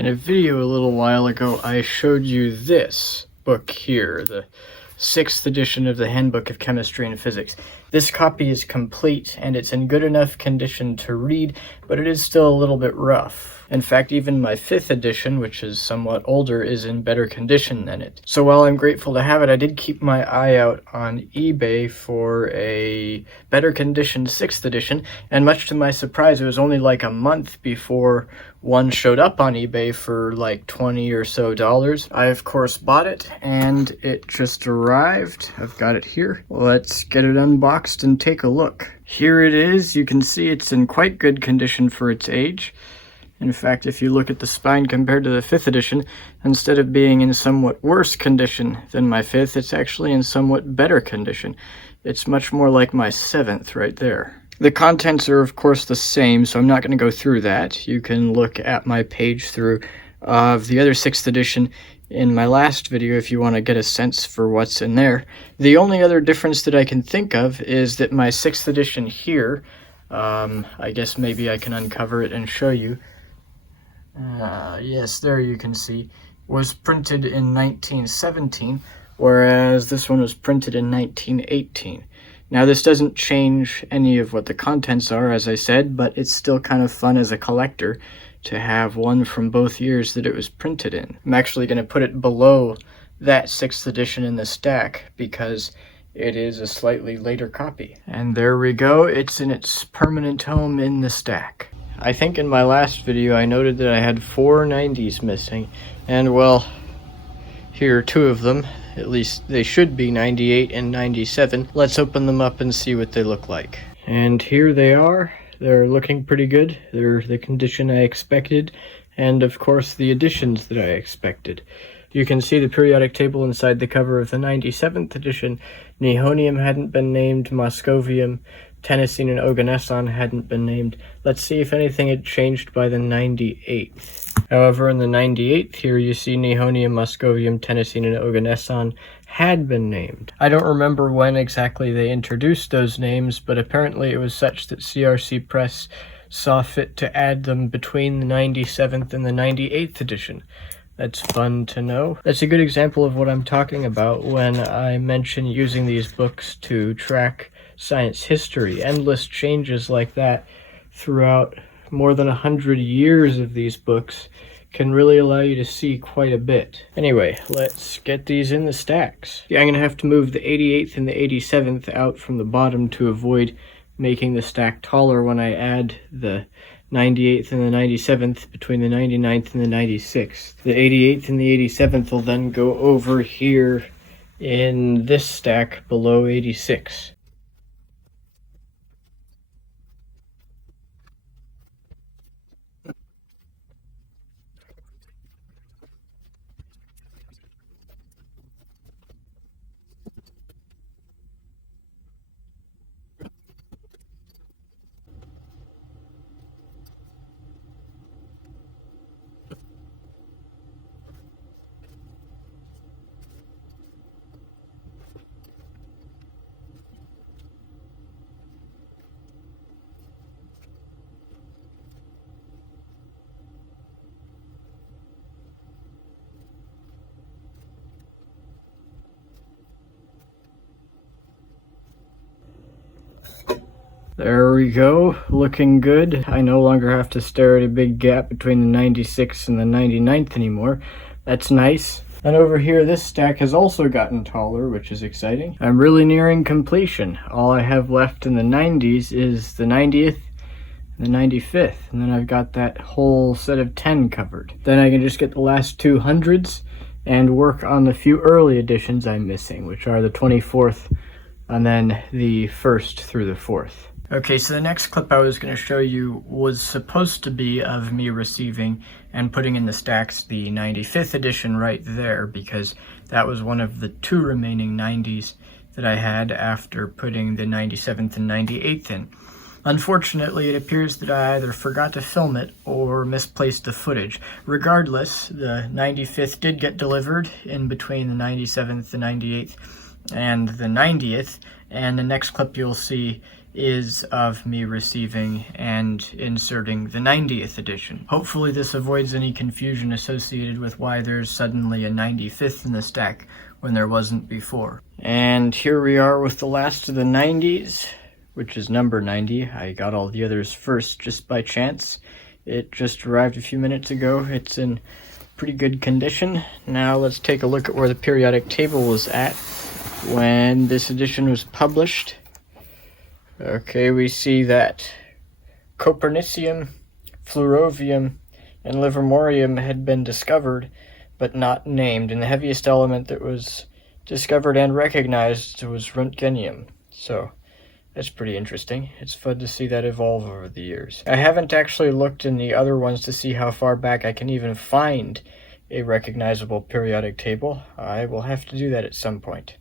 In a video a little while ago, I showed you this book here, the 6th edition of the Handbook of Chemistry and Physics. This copy is complete, and it's in good enough condition to read, but it is still a little bit rough. In fact, even my 5th edition, which is somewhat older, is in better condition than it. So while I'm grateful to have it, I did keep my eye out on eBay for a better condition 6th edition, and much to my surprise, it was only like a month before one showed up on eBay for like $20 or so. I, of course, bought it, and it just arrived. I've got it here. Let's get it unboxed and take a look. Here it is. You can see it's in quite good condition for its age. In fact, if you look at the spine compared to the 5th edition, instead of being in somewhat worse condition than my 5th, it's actually in somewhat better condition. It's much more like my 7th right there. The contents are, of course, the same, so I'm not going to go through that. You can look at my page through of the other 6th edition in my last video if you want to get a sense for what's in there. The only other difference that I can think of is that my 6th edition here, I guess maybe I can uncover it and show you. Yes, there you can see, was printed in 1917, whereas this one was printed in 1918. Now, this doesn't change any of what the contents are, as I said, but it's still kind of fun as a collector to have one from both years that it was printed in. I'm actually going to put it below that 6th edition in the stack because it is a slightly later copy. And there we go, it's in its permanent home in the stack. I think in my last video I noted that I had 4 90s missing, and well, here are 2 of them. At least they should be 98 and 97. Let's open them up and see what they look like. And here they are. They're looking pretty good. They're the condition I expected, and of course the additions that I expected. You can see the periodic table inside the cover of the 97th edition. Nihonium hadn't been named, Moscovium, tennessine and oganesson hadn't been named. Let's see if anything had changed by the 98th. However, in the 98th here you see nihonium, moscovium, tennessine and oganesson had been named. I don't remember when exactly they introduced those names, but apparently it was such that CRC Press saw fit to add them between the 97th and the 98th edition. That's fun to know. That's a good example of what I'm talking about when I mention using these books to track science history. Endless changes like that throughout more than 100 years of these books can really allow you to see quite a bit. Anyway, let's get these in the stacks. Yeah, I'm going to have to move the 88th and the 87th out from the bottom to avoid making the stack taller when I add the 98th and the 97th between the 99th and the 96th. The 88th and the 87th will then go over here in this stack below 86. There we go, looking good. I no longer have to stare at a big gap between the 96th and the 99th anymore. That's nice. And over here, this stack has also gotten taller, which is exciting. I'm really nearing completion. All I have left in the 90s is the 90th and the 95th, and then I've got that whole set of 10 covered. Then I can just get the last 200s and work on the few early editions I'm missing, which are the 24th and then the 1st through the 4th. Okay, so the next clip I was going to show you was supposed to be of me receiving and putting in the stacks the 95th edition right there, because that was one of the 2 remaining 90s that I had after putting the 97th and 98th in. Unfortunately, it appears that I either forgot to film it or misplaced the footage. Regardless, the 95th did get delivered in between the 97th, the 98th, and the 90th, and the next clip you'll see is of me receiving and inserting the 90th edition. Hopefully this avoids any confusion associated with why there's suddenly a 95th in the stack when there wasn't before. And here we are with the last of the 90s, which is number 90. I got all the others first just by chance. It just arrived a few minutes ago. It's in pretty good condition. Now let's take a look at where the periodic table was at when this edition was published. Okay, we see that Copernicium, Fluorovium, and Livermorium had been discovered, but not named, and the heaviest element that was discovered and recognized was Roentgenium. So that's pretty interesting. It's fun to see that evolve over the years. I haven't actually looked in the other ones to see how far back I can even find a recognizable periodic table. I will have to do that at some point.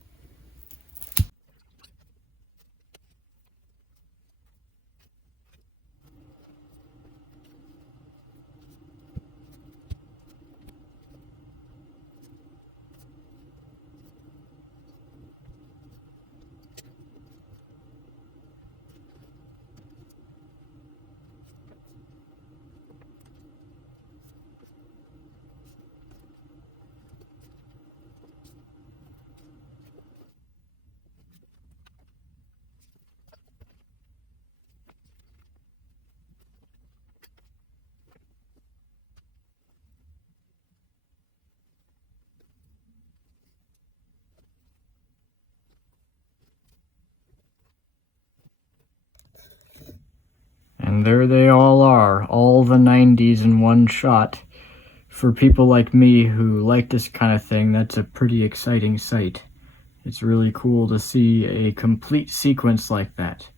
And there they all are, all the 90s in one shot. For people like me who like this kind of thing, that's a pretty exciting sight. It's really cool to see a complete sequence like that.